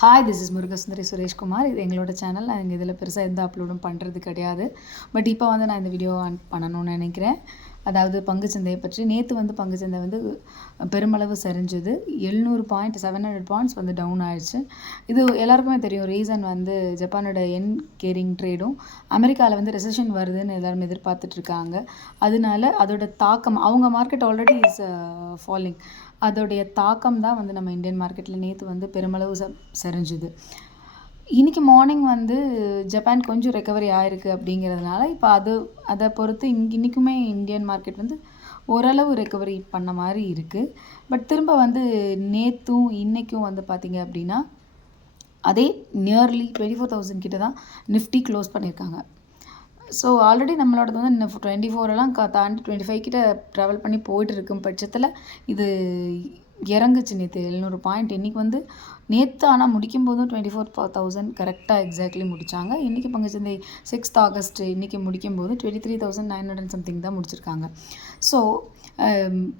Hi, this is Murugasundari Sureshkumar. இது எங்களோட channel. நான் இதில் பெருசாக எந்த அப்லோடும் பண்ணுறது கிடையாது. பட் இப்போ நான் இந்த வீடியோ ஆன் பண்ணணும்னு நினைக்கிறேன். அதாவது பங்குச்சந்தையை பற்றி. நேற்று பங்குச்சந்தை பெருமளவு சரிஞ்சுது. 700 பாயிண்ட்ஸ் டவுன் ஆயிடுச்சு. இது எல்லாருக்குமே தெரியும். ரீசன் ஜப்பானோட என் கேரிங் ட்ரேடும் அமெரிக்காவில் ரெசெஷன் வருதுன்னு எல்லாரும் எதிர்பார்த்துட்ருக்காங்க. அதனால அதோட தாக்கம் அவங்க மார்க்கெட் ஆல்ரெடி இஸ் ஃபாலிங். அதோடைய தாக்கம் தான் நம்ம இந்தியன் மார்க்கெட்டில் நேற்று பெருமளவு சரிஞ்சுது. இன்றைக்கி மார்னிங் ஜப்பான் கொஞ்சம் ரெக்கவரி ஆகிருக்கு அப்படிங்கிறதுனால இப்போ அதை பொறுத்து இன்றைக்குமே இந்தியன் மார்க்கெட் ஓரளவு ரெக்கவரி பண்ண மாதிரி இருக்குது. பட் திரும்ப நேற்றும் இன்றைக்கும் பார்த்திங்க அப்படின்னா அதே நியர்லி 24,000 கிட்ட தான் நிஃப்டி க்ளோஸ் பண்ணியிருக்காங்க. ஸோ ஆல்ரெடி நம்மளோடது 24 தாண்டி 25 கிட்ட ட்ராவல் பண்ணி போயிட்டு இருக்கும் பட்சத்தில் இது இறங்குச்சு நேற்று 700 பாயிண்ட். இன்றைக்கி நேற்று ஆனால் முடிக்கும் போதும் 24,000 கரெக்டாக எக்ஸாக்ட்லி முடித்தாங்க. இன்றைக்கி பங்குச்சந்தை 6th ஆகஸ்ட் இன்றைக்கி முடிக்கும் போது 23,900 சம்திங் தான் முடிச்சிருக்காங்க. ஸோ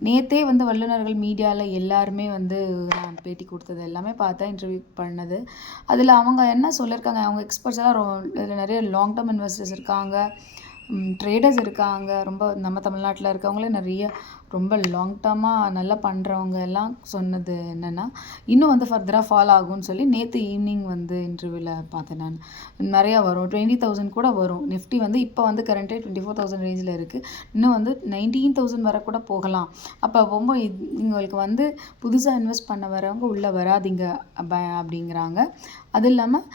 நேற்றே வல்லுநர்கள் மீடியாவில் எல்லாருமே நான் பேட்டி கொடுத்தது எல்லாமே பார்த்தா, இன்டர்வியூ பண்ணது, அதில் அவங்க என்ன சொல்லியிருக்காங்க, அவங்க எக்ஸ்பர்ட்ஸ் எல்லாம் இதில் நிறைய லாங் டேர்ம் இன்வெஸ்டர்ஸ் இருக்காங்க, ட்ரேடர்ஸ் இருக்காங்க. ரொம்ப நம்ம தமிழ்நாட்டில் இருக்கவங்களே நிறைய ரொம்ப லாங் டேர்மாக நல்லா பண்ணுறவங்க எல்லாம் சொன்னது என்னென்னா, இன்னும் ஃபர்தராக ஃபால் ஆகும்னு சொல்லி நேற்று ஈவினிங் இன்டர்வியூவில் பார்த்தேன். நான் நிறையா வரும், 20,000 கூட வரும். நிஃப்டி இப்போ கரண்ட்டே 24,000 ரேஞ்சில் இருக்குது. இன்னும் 19,000 வரை கூட போகலாம். அப்போ போகும்போது உங்களுக்கு புதுசாக இன்வெஸ்ட் பண்ண வரவங்க உள்ளே வராதிங்க அப்படிங்கிறாங்க. அது இல்லாமல்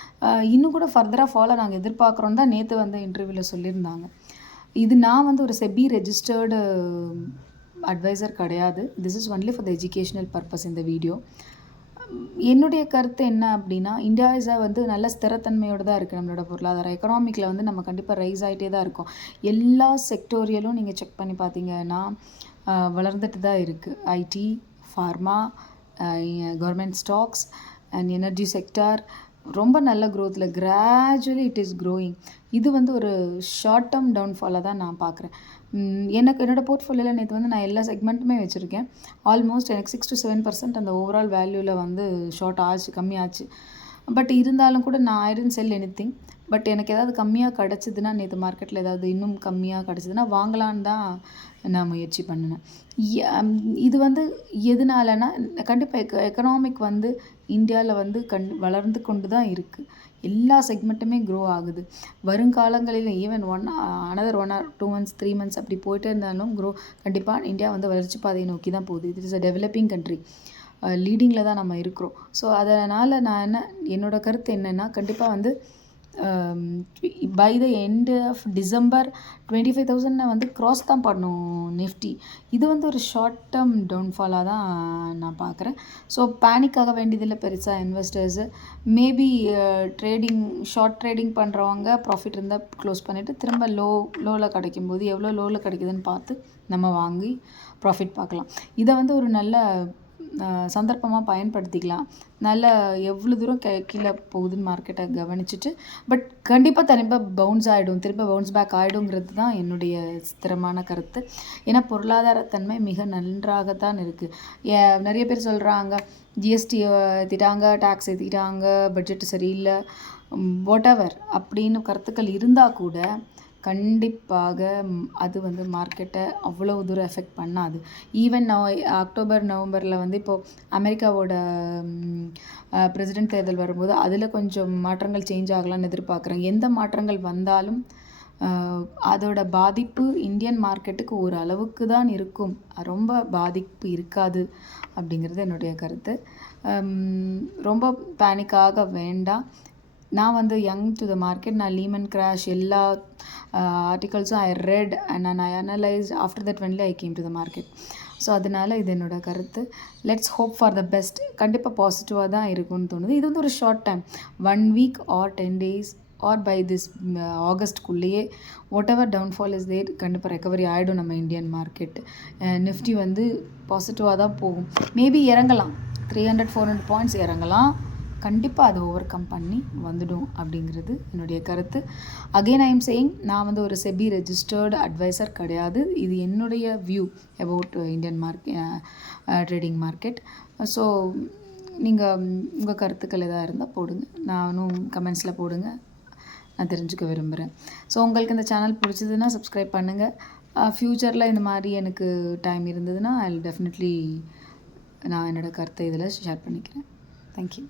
இன்னும் கூட ஃபர்தராக ஃபாலோ நாங்கள் எதிர்பார்க்குறோன்னு தான் நேற்று இன்டர்வியூவில் சொல்லியிருந்தாங்க. இது நான் ஒரு செபி ரெஜிஸ்டர்டு அட்வைசர் கிடையாது. This is only for the educational purpose இந்த வீடியோ. என்னுடைய கருத்து என்ன அப்படின்னா, இந்தியா நல்ல ஸ்திரத்தன்மையோடு தான் இருக்குது. நம்மளோட பொருளாதார எக்கனாமிக்கில் நம்ம கண்டிப்பாக ரைஸ் ஆகிட்டே தான் இருக்கும். எல்லா செக்டோரியலும் நீங்கள் செக் பண்ணி பார்த்தீங்கன்னா வளர்ந்துட்டு தான் இருக்குது. IT, pharma, government stocks and energy sector ரொம்ப நல்ல க்ரோத்தில், கிராஜுவலி இட் இஸ் க்ரோயிங். இது ஒரு ஷார்ட் டேர்ம் டவுன்ஃபாலாக தான் நான் பார்க்குறேன். என்னோடய போர்ட்ஃபோலியோவில் நேற்று நான் எல்லா செக்மெண்ட்டுமே வச்சுருக்கேன். ஆல்மோஸ்ட் எனக்கு 6 to 7% அந்த ஓவரால் வேல்யூவில் ஷார்ட் ஆச்சு, கம்மியாச்சு. பட் இருந்தாலும் கூட நான் ஐ டென்ட் செல் எனிதிங். பட் எனக்கு ஏதாவது கம்மியாக கிடச்சிதுன்னா, நேற்று மார்க்கெட்டில் ஏதாவது இன்னும் கம்மியாக கிடச்சிதுன்னா வாங்கலான்னு தான் நான் முயற்சி பண்ணினேன். இது எதனாலனா, கண்டிப்பாக எக்கனாமிக் இந்தியாவில் வளர்ந்து கொண்டு தான் இருக்குது. எல்லா செக்மெண்ட்டுமே க்ரோ ஆகுது. வருங்காலங்களில் even another 1 or 2 months 3 months அப்படி போயிட்டே இருந்தாலும் கண்டிப்பாக இந்தியா வளர்ச்சி பாதையை நோக்கி தான் போகுது. It is a developing country. லீடிங்கில் தான் நம்ம இருக்கிறோம். ஸோ அதனால் நான் என்னோடய கருத்து என்னென்னா, கண்டிப்பாக by the end of December 25,000 cross தான் பண்ணும் நிஃப்டி. இது ஒரு ஷார்ட் டேர்ம் டவுன்ஃபாலாக தான் நான் பார்க்குறேன். ஸோ பேனிக் ஆக வேண்டியதில்லை பெருசாக இன்வெஸ்டர்ஸு. மேபி ஷார்ட் ட்ரேடிங் பண்ணுறவங்க ப்ராஃபிட் இருந்தால் க்ளோஸ் பண்ணிவிட்டு திரும்ப லோவில் கிடைக்கும்போது எவ்வளோ லோவில் கிடைக்குதுன்னு பார்த்து நம்ம வாங்கி ப்ராஃபிட் பார்க்கலாம். இதை ஒரு நல்ல சந்தர்ப்பமாக பயன்படுத்திக்கலாம். நல்ல எவ்வளோ தூரம் கீழே போகுதுன்னு மார்க்கெட்டை கவனிச்சுட்டு, பட் கண்டிப்பாக திரும்ப பவுன்ஸ் பேக் ஆகிடுங்கிறது தான் என்னுடைய ஸ்திரமான கருத்து. ஏன்னா பொருளாதாரத்தன்மை மிக நன்றாகத்தான் இருக்குது. நிறைய பேர் சொல்கிறாங்க, ஜிஎஸ்டி ஏற்றிட்டாங்க, டேக்ஸ் ஏற்றிட்டாங்க, பட்ஜெட்டு சரியில்லை, வாட்டெவர் அப்படின்னு கருத்துக்கள் இருந்தால் கூட கண்டிப்பாக அது மார்க்கெட்டை அவ்வளோ தூரம் எஃபெக்ட் பண்ணாது. ஈவன் அக்டோபர் நவம்பரில் இப்போது அமெரிக்காவோட பிரசிடென்ட் தேர்தல் வரும்போது அதில் கொஞ்சம் மாற்றங்கள் சேஞ்ச் ஆகலான்னு எதிர்பார்க்குறேன். எந்த மாற்றங்கள் வந்தாலும் அதோட பாதிப்பு இந்தியன் மார்க்கெட்டுக்கு ஒரு அளவுக்கு தான் இருக்கும், ரொம்ப பாதிப்பு இருக்காது அப்படிங்கிறது என்னுடைய கருத்து. ரொம்ப பேனிக்காக வேண்டாம். நான் யங் டு த மார்க்கெட். நான் லீமன் கிராஷ் எல்லா ஆர்டிகல்ஸும் I read and I analysed. After that only I came to the market. So அதனால் இது என்னோட கருத்து. Let's hope for the best. கண்டிப்பாக பாசிட்டிவாக தான் இருக்கும்னு தோணுது. இது ஒரு short time, 1 week or 10 days or by this ஆகஸ்ட்குள்ளேயே whatever downfall is there கண்டிப்பாக ரெக்கவரி ஆகிடும் நம்ம இந்தியன் மார்க்கெட். நிஃப்டி பாசிட்டிவாக தான் போகும். மேபி இறங்கலாம், 300-400 பாயிண்ட்ஸ் இறங்கலாம். கண்டிப்பாக அதை ஓவர் கம் பண்ணி வந்துடும் அப்படிங்கிறது என்னுடைய கருத்து. அகெயின் ஐ எம் சேயிங், நான் ஒரு செபி ரெஜிஸ்டர்டு அட்வைசர் கிடையாது. இது என்னுடைய view about Indian trading market. So நீங்கள் உங்கள் கருத்துக்கள் எதாக இருந்தால் போடுங்க, நானும் கமெண்ட்ஸில் போடுங்க, நான் தெரிஞ்சுக்க விரும்புகிறேன். ஸோ உங்களுக்கு இந்த சேனல் பிடிச்சதுன்னா சப்ஸ்கிரைப் பண்ணுங்கள். ஃப்யூச்சரில் இந்த மாதிரி எனக்கு டைம் இருந்ததுன்னா ஐ வில் டெஃபினெட்லி நான் என்னோடய கருத்தை இதில் ஷேர் பண்ணிக்கிறேன். தேங்க்யூ.